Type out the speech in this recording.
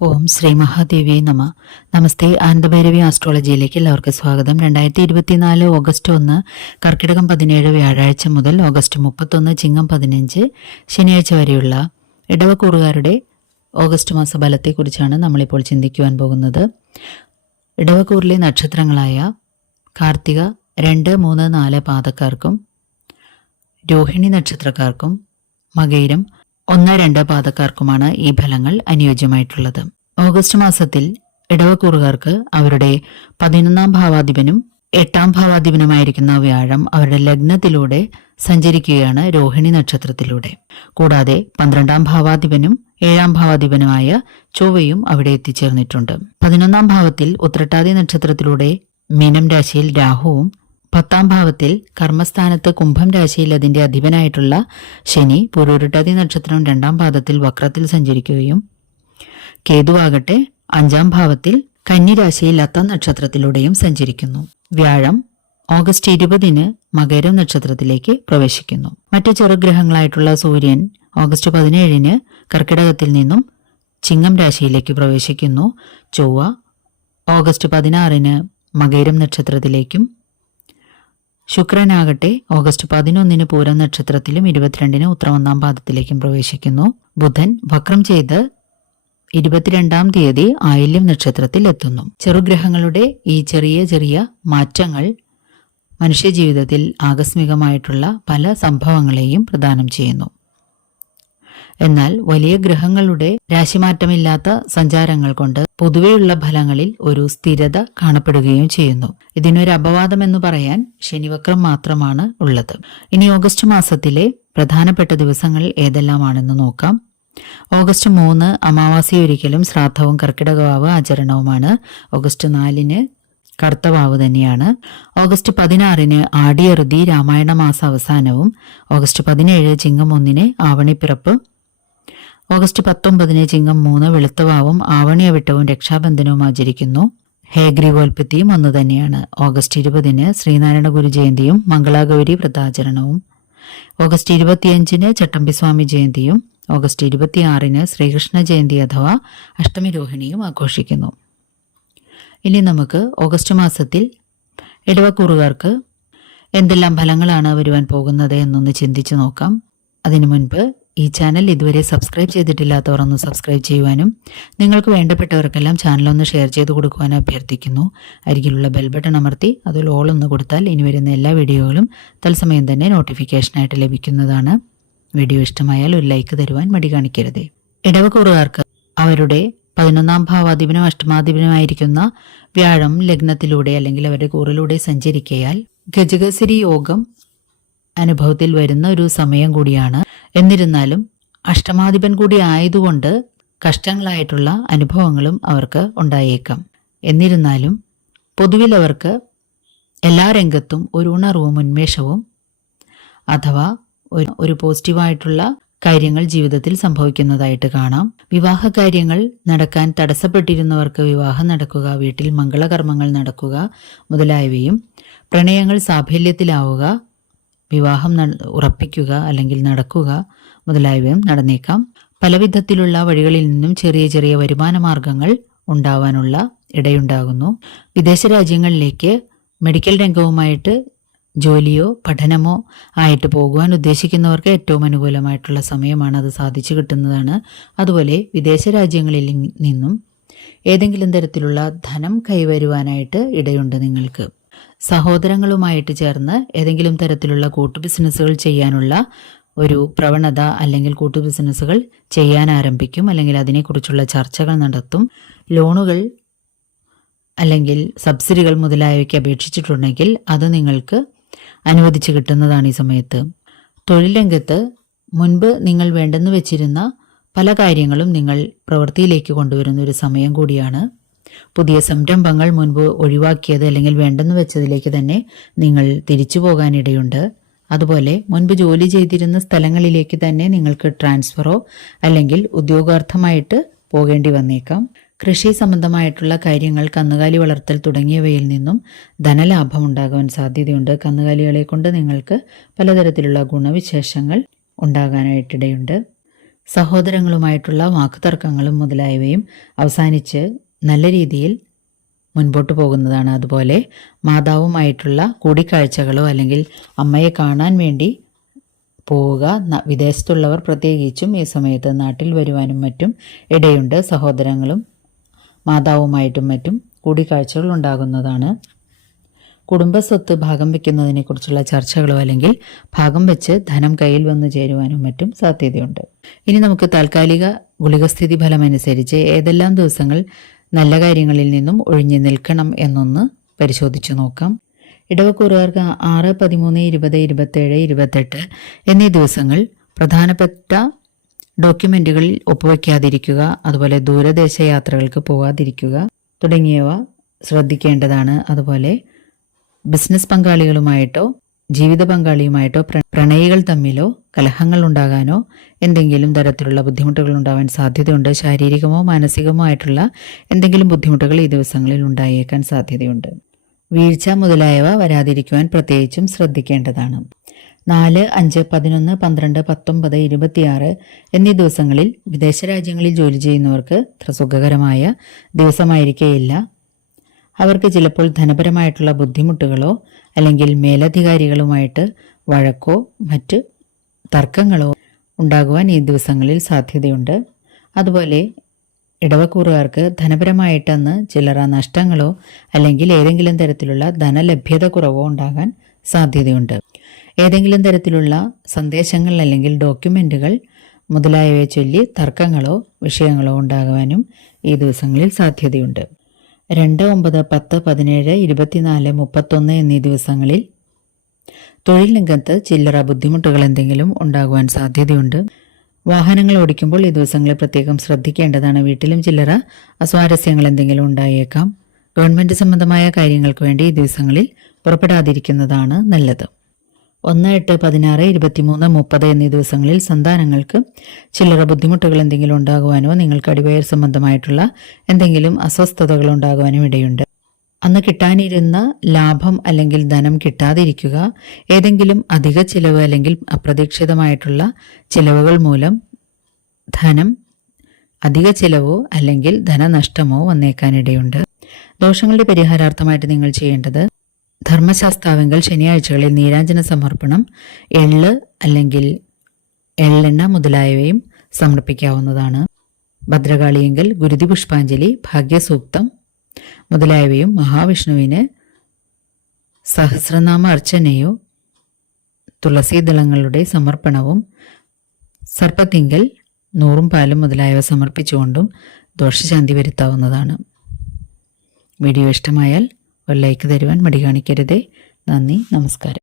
ഓം ശ്രീ മഹാദേവി നമ. നമസ്തേ ആനന്ദഭൈരവി ആസ്ട്രോളജിയിലേക്ക് എല്ലാവർക്കും സ്വാഗതം. രണ്ടായിരത്തി ഇരുപത്തിനാല് ഓഗസ്റ്റ് ഒന്ന് കർക്കിടകം പതിനേഴ് വ്യാഴാഴ്ച മുതൽ ഓഗസ്റ്റ് മുപ്പത്തൊന്ന് ചിങ്ങം പതിനഞ്ച് ശനിയാഴ്ച വരെയുള്ള ഇടവക്കൂറുകാരുടെ ഓഗസ്റ്റ് മാസ ഫലത്തെക്കുറിച്ചാണ് നമ്മളിപ്പോൾ ചിന്തിക്കുവാൻ പോകുന്നത്. ഇടവക്കൂറിലെ നക്ഷത്രങ്ങളായ കാർത്തിക രണ്ട് മൂന്ന് നാല് പാതക്കാർക്കും രോഹിണി നക്ഷത്രക്കാർക്കും മകയിരം ഒന്ന് രണ്ട് പാതക്കാർക്കുമാണ് ഈ ഫലങ്ങൾ അനുയോജ്യമായിട്ടുള്ളത്. ഓഗസ്റ്റ് മാസത്തിൽ ഇടവക്കൂറുകാർക്ക് അവരുടെ പതിനൊന്നാം ഭാവാധിപനും എട്ടാം ഭാവാധിപനുമായിരിക്കുന്ന വ്യാഴം അവരുടെ ലഗ്നത്തിലൂടെ സഞ്ചരിക്കുകയാണ് രോഹിണി നക്ഷത്രത്തിലൂടെ. കൂടാതെ പന്ത്രണ്ടാം ഭാവാധിപനും ഏഴാം ഭാവാധിപനുമായ ചൊവ്വയും അവിടെ എത്തിച്ചേർന്നിട്ടുണ്ട്. പതിനൊന്നാം ഭാവത്തിൽ ഉത്രട്ടാതി നക്ഷത്രത്തിലൂടെ മീനം രാശിയിൽ രാഹുവും പത്താം ഭാവത്തിൽ കർമ്മസ്ഥാനത്ത് കുംഭം രാശിയിൽ അതിന്റെ അധിപനായിട്ടുള്ള ശനി പുരൂരുട്ടാതി നക്ഷത്രം രണ്ടാം പാദത്തിൽ വക്രത്തിൽ സഞ്ചരിക്കുകയും കേതുവാകട്ടെ അഞ്ചാം ഭാവത്തിൽ കന്നിരാശിയിൽ അത്ത നക്ഷത്രത്തിലൂടെയും സഞ്ചരിക്കുന്നു. വ്യാഴം ഓഗസ്റ്റ് ഇരുപതിന് മകരം നക്ഷത്രത്തിലേക്ക് പ്രവേശിക്കുന്നു. മറ്റ് ചെറുഗ്രഹങ്ങളായിട്ടുള്ള സൂര്യൻ ഓഗസ്റ്റ് പതിനേഴിന് കർക്കിടകത്തിൽ നിന്നും ചിങ്ങം രാശിയിലേക്ക് പ്രവേശിക്കുന്നു. ചൊവ്വ ഓഗസ്റ്റ് പതിനാറിന് മകരം നക്ഷത്രത്തിലേക്കും ശുക്രനാകട്ടെ ഓഗസ്റ്റ് പതിനൊന്നിന് പൂരം നക്ഷത്രത്തിലും ഇരുപത്തിരണ്ടിന് ഉത്തരവൊന്നാം പാദത്തിലേക്കും പ്രവേശിക്കുന്നു. ബുധൻ വക്രം ചെയ്ത് ഇരുപത്തിരണ്ടാം തീയതി ആയില്യം നക്ഷത്രത്തിൽ എത്തുന്നു. ചെറുഗ്രഹങ്ങളുടെ ഈ ചെറിയ ചെറിയ മാറ്റങ്ങൾ മനുഷ്യജീവിതത്തിൽ ആകസ്മികമായിട്ടുള്ള പല സംഭവങ്ങളെയും പ്രദാനം ചെയ്യുന്നു. എന്നാൽ വലിയ ഗ്രഹങ്ങളുടെ രാശിമാറ്റമില്ലാത്ത സഞ്ചാരങ്ങൾ കൊണ്ട് പൊതുവെയുള്ള ഫലങ്ങളിൽ ഒരു സ്ഥിരത കാണപ്പെടുകയും ചെയ്യുന്നു. ഇതിനൊരു അപവാദം എന്ന് പറയാൻ ശനിവക്രം മാത്രമാണ് ഉള്ളത്. ഇനി ഓഗസ്റ്റ് മാസത്തിലെ പ്രധാനപ്പെട്ട ദിവസങ്ങൾ ഏതെല്ലാമാണെന്ന് നോക്കാം. ഓഗസ്റ്റ് മൂന്ന് അമാവാസി ഒരിക്കലും ശ്രാദ്ധവും കർക്കിടകവാവ് ആചരണവുമാണ്. ഓഗസ്റ്റ് നാലിന് കർത്തവാവ് തന്നെയാണ്. ഓഗസ്റ്റ് പതിനാറിന് ആടിയറുതി രാമായണ മാസ അവസാനവും. ഓഗസ്റ്റ് പതിനേഴ് ചിങ്ങം ഒന്നിന് ആവണിപ്പിറപ്പ്. ഓഗസ്റ്റ് പത്തൊമ്പതിന് ചിങ്ങം മൂന്ന് വെളുത്തവാവും ആവണിയവിട്ടവും രക്ഷാബന്ധനവും ആചരിക്കുന്നു. ഹേഗ്രികോൽപ്പത്തിയും ഒന്നു തന്നെയാണ്. ഓഗസ്റ്റ് ഇരുപതിന് ശ്രീനാരായണ ഗുരു ജയന്തിയും മംഗളാഗൗരി വ്രതാചരണവും. ഓഗസ്റ്റ് ഇരുപത്തിയഞ്ചിന് ചട്ടമ്പിസ്വാമി ജയന്തിയും. ഓഗസ്റ്റ് ഇരുപത്തിയാറിന് ശ്രീകൃഷ്ണ ജയന്തി അഥവാ അഷ്ടമി രോഹിണിയും ആഘോഷിക്കുന്നു. ഇനി നമുക്ക് ഓഗസ്റ്റ് മാസത്തിൽ ഇടവക്കൂറുകാർക്ക് എന്തെല്ലാം ഫലങ്ങളാണ് വരുവാൻ പോകുന്നത് എന്നൊന്ന് ചിന്തിച്ചു നോക്കാം. അതിനു മുൻപ് ഈ ചാനൽ ഇതുവരെ സബ്സ്ക്രൈബ് ചെയ്തിട്ടില്ലാത്തവർ ഒന്ന് സബ്സ്ക്രൈബ് ചെയ്യുവാനും നിങ്ങൾക്ക് വേണ്ടപ്പെട്ടവർക്കെല്ലാം ചാനൽ ഒന്ന് ഷെയർ ചെയ്ത് കൊടുക്കുവാനും അഭ്യർത്ഥിക്കുന്നു. അരികിലുള്ള ബെൽ ബട്ടൺ അമർത്തി അതിൽ ഓൾ ഒന്ന് കൊടുത്താൽ ഇനി വരുന്ന എല്ലാ വീഡിയോകളും തത്സമയം തന്നെ നോട്ടിഫിക്കേഷനായിട്ട് ലഭിക്കുന്നതാണ്. വീഡിയോ ഇഷ്ടമായാൽ ഒരു ലൈക്ക് തരുവാൻ മടി കാണിക്കരുത്. ഇടവക്കൂറുകാർക്ക് അവരുടെ പതിനൊന്നാം ഭാവാധിപനും അഷ്ടമാധിപനുമായിരിക്കുന്ന വ്യാഴം ലഗ്നത്തിലൂടെ അല്ലെങ്കിൽ അവരുടെ കൂറിലൂടെ സഞ്ചരിക്കയാൽ ഗജഗസരി യോഗം അനുഭവത്തിൽ വരുന്ന ഒരു സമയം കൂടിയാണ്. എന്നിരുന്നാലും അഷ്ടമാധിപൻ കൂടി ആയതുകൊണ്ട് കഷ്ടങ്ങളായിട്ടുള്ള അനുഭവങ്ങളും അവർക്ക് ഉണ്ടായേക്കാം. എന്നിരുന്നാലും പൊതുവിൽ അവർക്ക് എല്ലാ രംഗത്തും ഒരു ഉണർവും ഉന്മേഷവും അഥവാ ഒരു ഒരു പോസിറ്റീവായിട്ടുള്ള കാര്യങ്ങൾ ജീവിതത്തിൽ സംഭവിക്കുന്നതായിട്ട് കാണാം. വിവാഹ കാര്യങ്ങൾ നടക്കാൻ തടസ്സപ്പെട്ടിരുന്നവർക്ക് വിവാഹം നടക്കുക വീട്ടിൽ മംഗളകർമ്മങ്ങൾ നടക്കുക മുതലായവയും പ്രണയങ്ങൾ സാഫല്യത്തിലാവുക വിവാഹം ഉറപ്പിക്കുക അല്ലെങ്കിൽ നടക്കുക മുതലായവയും നടന്നേക്കാം. പലവിധത്തിലുള്ള വഴികളിൽ നിന്നും ചെറിയ ചെറിയ വരുമാന മാർഗങ്ങൾ ഉണ്ടാവാനുള്ള ഇടയുണ്ടാകുന്നു. വിദേശ രാജ്യങ്ങളിലേക്ക് മെഡിക്കൽ രംഗവുമായിട്ട് ജോലിയോ പഠനമോ ആയിട്ട് പോകുവാൻ ഉദ്ദേശിക്കുന്നവർക്ക് ഏറ്റവും അനുകൂലമായിട്ടുള്ള സമയമാണ് അത് സാധിച്ചു കിട്ടുന്നതാണ്. അതുപോലെ വിദേശ രാജ്യങ്ങളിൽ നിന്നും ഏതെങ്കിലും തരത്തിലുള്ള ധനം കൈവരുവാനായിട്ട് ഇടയുണ്ട് നിങ്ങൾക്ക്. സഹോദരങ്ങളുമായിട്ട് ചേർന്ന് ഏതെങ്കിലും തരത്തിലുള്ള കൂട്ടു ബിസിനസ്സുകൾ ചെയ്യാനുള്ള ഒരു പ്രവണത അല്ലെങ്കിൽ കൂട്ടു ബിസിനസ്സുകൾ ചെയ്യാൻ ആരംഭിക്കും. അല്ലെങ്കിൽ അതിനെക്കുറിച്ചുള്ള ചർച്ചകൾ നടത്തും. ലോണുകൾ അല്ലെങ്കിൽ സബ്സിഡികൾ മുതലായവയ്ക്ക് അപേക്ഷിച്ചിട്ടുണ്ടെങ്കിൽ അത് നിങ്ങൾക്ക് അനുവദിച്ച് കിട്ടുന്നതാണ് ഈ സമയത്ത്. തൊഴിൽ രംഗത്ത് മുൻപ് നിങ്ങൾ വേണ്ടെന്ന് വെച്ചിരുന്ന പല കാര്യങ്ങളും നിങ്ങൾ പ്രവൃത്തിയിലേക്ക് കൊണ്ടുവരുന്ന ഒരു സമയം കൂടിയാണ്. പുതിയ സംരംഭങ്ങൾ മുൻപ് ഒഴിവാക്കിയത് അല്ലെങ്കിൽ വേണ്ടെന്ന് വെച്ചതിലേക്ക് തന്നെ നിങ്ങൾ തിരിച്ചു പോകാനിടയുണ്ട്. അതുപോലെ മുൻപ് ജോലി ചെയ്തിരുന്ന സ്ഥലങ്ങളിലേക്ക് തന്നെ നിങ്ങൾക്ക് ട്രാൻസ്ഫറോ അല്ലെങ്കിൽ ഉദ്യോഗാർത്ഥമായിട്ട് പോകേണ്ടി വന്നേക്കാം. കൃഷി സംബന്ധമായിട്ടുള്ള കാര്യങ്ങൾ കന്നുകാലി വളർത്തൽ തുടങ്ങിയവയിൽ നിന്നും ധനലാഭം ഉണ്ടാകാൻ സാധ്യതയുണ്ട്. കന്നുകാലികളെ കൊണ്ട് നിങ്ങൾക്ക് പലതരത്തിലുള്ള ഗുണവിശേഷങ്ങൾ ഉണ്ടാകാനായിട്ടിടയുണ്ട്. സഹോദരങ്ങളുമായിട്ടുള്ള വാക്കുതർക്കങ്ങളും മുതലായവയും അവസാനിച്ച് നല്ല രീതിയിൽ മുൻപോട്ട് പോകുന്നതാണ്. അതുപോലെ മാതാവുമായിട്ടുള്ള കൂടിക്കാഴ്ചകളോ അല്ലെങ്കിൽ അമ്മയെ കാണാൻ വേണ്ടി പോവുക വിദേശത്തുള്ളവർ പ്രത്യേകിച്ചും ഈ സമയത്ത് നാട്ടിൽ വരുവാനും മറ്റും ഇടയുണ്ട്. സഹോദരങ്ങളും മാതാവുമായിട്ടും മറ്റും കൂടിക്കാഴ്ചകൾ ഉണ്ടാകുന്നതാണ്. കുടുംബസ്വത്ത് ഭാഗം വയ്ക്കുന്നതിനെക്കുറിച്ചുള്ള ചർച്ചകളോ അല്ലെങ്കിൽ ഭാഗം വെച്ച് ധനം കയ്യിൽ വന്ന് ചേരുവാനും മറ്റും സാധ്യതയുണ്ട്. ഇനി നമുക്ക് താൽക്കാലിക ഗുളികസ്ഥിതി ഫലമനുസരിച്ച് ഏതെല്ലാം ദിവസങ്ങൾ നല്ല കാര്യങ്ങളിൽ നിന്നും ഒഴിഞ്ഞു നിൽക്കണം എന്നൊന്ന് പരിശോധിച്ചു നോക്കാം. ഇടവക്കൂറുകാർക്ക് ആറ് പതിമൂന്ന് ഇരുപത് ഇരുപത്തേഴ് ഇരുപത്തെട്ട് എന്നീ ദിവസങ്ങൾ പ്രധാനപ്പെട്ട ഡോക്യുമെന്റുകളിൽ ഒപ്പുവയ്ക്കാതിരിക്കുക അതുപോലെ ദൂരദേശ യാത്രകൾക്ക് പോകാതിരിക്കുക തുടങ്ങിയവ ശ്രദ്ധിക്കേണ്ടതാണ്. അതുപോലെ ബിസിനസ് പങ്കാളികളുമായിട്ടോ ജീവിത പങ്കാളിയുമായിട്ടോ പ്രണയികൾ തമ്മിലോ കലഹങ്ങൾ ഉണ്ടാകാനോ എന്തെങ്കിലും തരത്തിലുള്ള ബുദ്ധിമുട്ടുകൾ ഉണ്ടാവാൻ സാധ്യതയുണ്ട്. ശാരീരികമോ മാനസികമോ ആയിട്ടുള്ള എന്തെങ്കിലും ബുദ്ധിമുട്ടുകൾ ഈ ദിവസങ്ങളിൽ ഉണ്ടായേക്കാൻ സാധ്യതയുണ്ട്. വീഴ്ച മുതലായവ വരാതിരിക്കുവാൻ പ്രത്യേകിച്ചും ശ്രദ്ധിക്കേണ്ടതാണ്. നാല് അഞ്ച് പതിനൊന്ന് പന്ത്രണ്ട് പത്തൊമ്പത് ഇരുപത്തിയാറ് എന്നീ ദിവസങ്ങളിൽ വിദേശ രാജ്യങ്ങളിൽ ജോലി ചെയ്യുന്നവർക്ക് അത്ര സുഖകരമായ ദിവസമായിരിക്കേയില്ല. അവർക്ക് ചിലപ്പോൾ ധനപരമായിട്ടുള്ള ബുദ്ധിമുട്ടുകളോ അല്ലെങ്കിൽ മേലധികാരികളുമായിട്ട് വഴക്കോ മറ്റ് തർക്കങ്ങളോ ഉണ്ടാകുവാൻ ഈ ദിവസങ്ങളിൽ സാധ്യതയുണ്ട്. അതുപോലെ ഇടവക്കൂറുകാർക്ക് ധനപരമായിട്ടെന്ന് ചില്ലറ നഷ്ടങ്ങളോ അല്ലെങ്കിൽ ഏതെങ്കിലും തരത്തിലുള്ള ധനലഭ്യത കുറവോ ഉണ്ടാകാൻ സാധ്യതയുണ്ട്. ഏതെങ്കിലും തരത്തിലുള്ള സന്ദേശങ്ങൾ അല്ലെങ്കിൽ ഡോക്യുമെന്റുകൾ മുതലായവയെ ചൊല്ലി തർക്കങ്ങളോ വിഷയങ്ങളോ ഉണ്ടാകുവാനും ഈ ദിവസങ്ങളിൽ സാധ്യതയുണ്ട്. രണ്ട് ഒമ്പത് പത്ത് പതിനേഴ് ഇരുപത്തിനാല് മുപ്പത്തൊന്ന് എന്നീ ദിവസങ്ങളിൽ തൊഴിൽ രംഗത്ത് ചില്ലറ ബുദ്ധിമുട്ടുകൾ എന്തെങ്കിലും ഉണ്ടാകുവാൻ സാധ്യതയുണ്ട്. വാഹനങ്ങൾ ഓടിക്കുമ്പോൾ ഈ ദിവസങ്ങളിൽ പ്രത്യേകം ശ്രദ്ധിക്കേണ്ടതാണ്. വീട്ടിലും ചില്ലറ അസ്വാരസ്യങ്ങൾ എന്തെങ്കിലും ഉണ്ടായേക്കാം. ഗവൺമെന്റ് സംബന്ധമായ കാര്യങ്ങൾക്ക് വേണ്ടി ഈ ദിവസങ്ങളിൽ പുറപ്പെടാതിരിക്കുന്നതാണ് നല്ലത്. ഒന്ന് എട്ട് പതിനാറ് ഇരുപത്തിമൂന്ന് മുപ്പത് എന്നീ ദിവസങ്ങളിൽ സന്താനങ്ങൾക്ക് ചില്ലറ ബുദ്ധിമുട്ടുകൾ എന്തെങ്കിലും ഉണ്ടാകുവാനോ നിങ്ങൾക്ക് അടിവയർ സംബന്ധമായിട്ടുള്ള എന്തെങ്കിലും അസ്വസ്ഥതകൾ ഉണ്ടാകുവാനും ഇടയുണ്ട്. അന്ന് കിട്ടാനിരുന്ന ലാഭം അല്ലെങ്കിൽ ധനം കിട്ടാതിരിക്കുക ഏതെങ്കിലും അധിക ചിലവ് അല്ലെങ്കിൽ അപ്രതീക്ഷിതമായിട്ടുള്ള ചിലവുകൾ മൂലം ധനം അധിക ചിലവോ അല്ലെങ്കിൽ ധനനഷ്ടമോ വന്നേക്കാനിടയുണ്ട്. ദോഷങ്ങളുടെ പരിഹാരാർത്ഥമായിട്ട് നിങ്ങൾ ചെയ്യേണ്ടത് ധർമ്മശാസ്താവെങ്കിൽ ശനിയാഴ്ചകളിൽ നീരാഞ്ജന സമർപ്പണം എള്ള് അല്ലെങ്കിൽ എള്ളെണ്ണ മുതലായവയും സമർപ്പിക്കാവുന്നതാണ്. ഭദ്രകാളിയെങ്കിൽ ഗുരുതി പുഷ്പാഞ്ജലി ഭാഗ്യസൂക്തം മുതലായവയും മഹാവിഷ്ണുവിന് സഹസ്രനാമ അർച്ചനയോ തുളസീദളങ്ങളുടെ സമർപ്പണവും സർപ്പത്തിങ്കൽ നൂറും പാലും മുതലായവ സമർപ്പിച്ചുകൊണ്ടും ദോഷശാന്തി വരുത്താവുന്നതാണ്. വീഡിയോ ഇഷ്ടമായാൽ ഒരു ലൈക്ക് തരുവാൻ മടി കാണിക്കരുതേ. നന്ദി നമസ്കാരം.